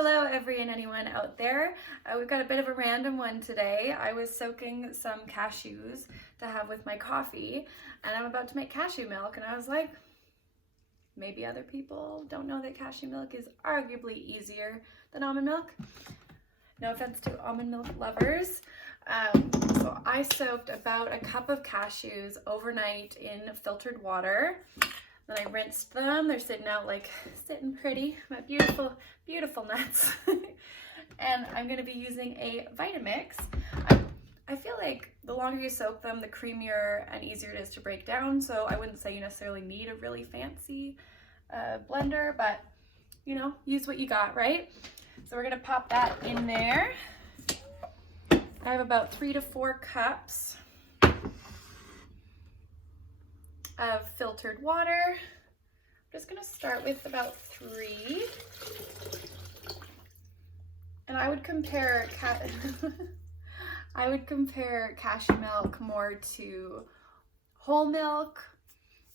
Hello every and anyone out there. We've got a bit of a random one today. I was soaking some cashews to have with my coffee and I'm about to make cashew milk and I was like, maybe other people don't know that cashew milk is arguably easier than almond milk. No offense to almond milk lovers. So I soaked about a cup of cashews overnight in filtered water. Then I rinsed them. They're sitting out sitting pretty, my beautiful, beautiful nuts. And I'm gonna be using a Vitamix. I feel like the longer you soak them, the creamier and easier it is to break down. So I wouldn't say you necessarily need a really fancy blender, but you know, use what you got, right? So we're gonna pop that in there. I have about 3 to 4 cups of filtered water. I'm just gonna start with about 3. And I would compare cashew milk more to whole milk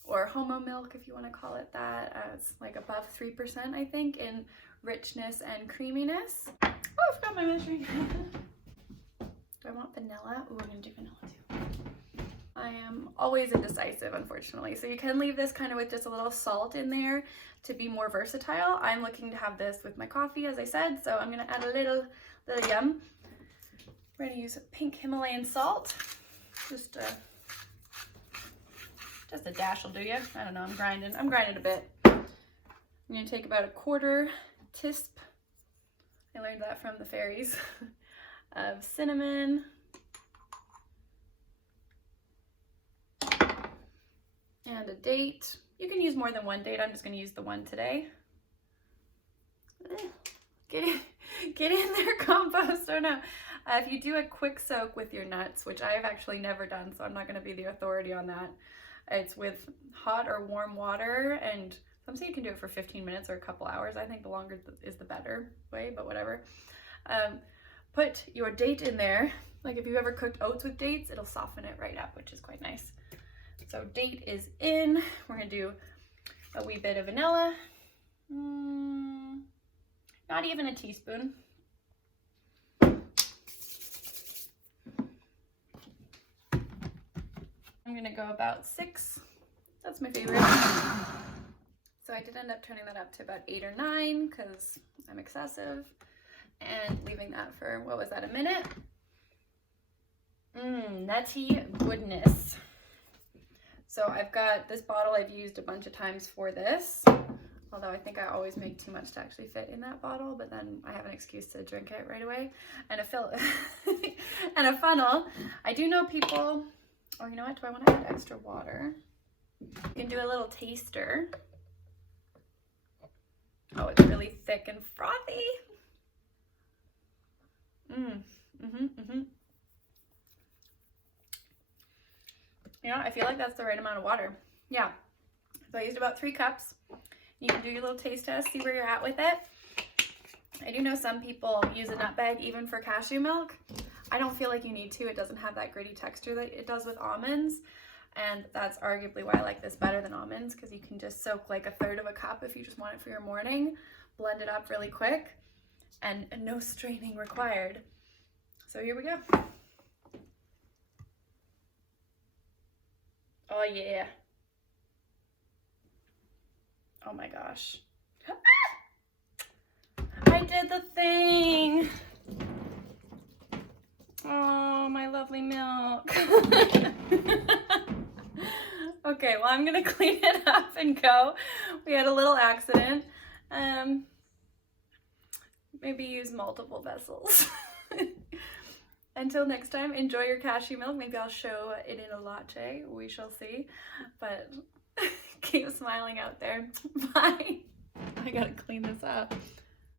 or homo milk, if you want to call it that. It's like above 3%, I think, in richness and creaminess. Oh, I forgot my measuring. Do I want vanilla? Ooh, I'm gonna do vanilla too. I am always indecisive, unfortunately. So you can leave this kind of with just a little salt in there to be more versatile. I'm looking to have this with my coffee, as I said, so I'm gonna add a little yum. We're gonna use pink Himalayan salt. Just a dash will do you. I don't know, I'm grinding a bit. I'm gonna take about a 1/4 teaspoon. I learned that from the fairies. Of cinnamon. And a date. You can use more than one date. I'm just going to use the one today. Get in there, compost. Oh no. If you do a quick soak with your nuts, which I have actually never done, so I'm not going to be the authority on that. It's with hot or warm water, and some say you can do it for 15 minutes or a couple hours. I think the longer is the better way, but whatever. Put your date in there. Like if you've ever cooked oats with dates, it'll soften it right up, which is quite nice. So date is in. We're gonna do a wee bit of vanilla. Not even a teaspoon. I'm gonna go about 6. That's my favorite. So I did end up turning that up to about 8 or 9 because I'm excessive. And leaving that for, what was that, a minute? Nutty goodness. So I've got this bottle I've used a bunch of times for this, although I think I always make too much to actually fit in that bottle, but then I have an excuse to drink it right away. And and a funnel. I do know people, or you know what, do I want to add extra water? You can do a little taster. Oh, it's really thick and frothy. You know, I feel like that's the right amount of water. Yeah. So I used about 3 cups. You can do your little taste test, see where you're at with it. I do know some people use a nutmeg even for cashew milk. I don't feel like you need to. It doesn't have that gritty texture that it does with almonds. And that's arguably why I like this better than almonds, because you can just soak like 1/3 of a cup if you just want it for your morning, blend it up really quick, and no straining required. So here we go. Oh yeah. Oh my gosh. I did the thing. Oh, my lovely milk. Okay, well, I'm gonna clean it up and go. We had a little accident. Maybe use multiple vessels. Until next time, enjoy your cashew milk. Maybe I'll show it in a latte. We shall see. But keep smiling out there. Bye. I gotta clean this up.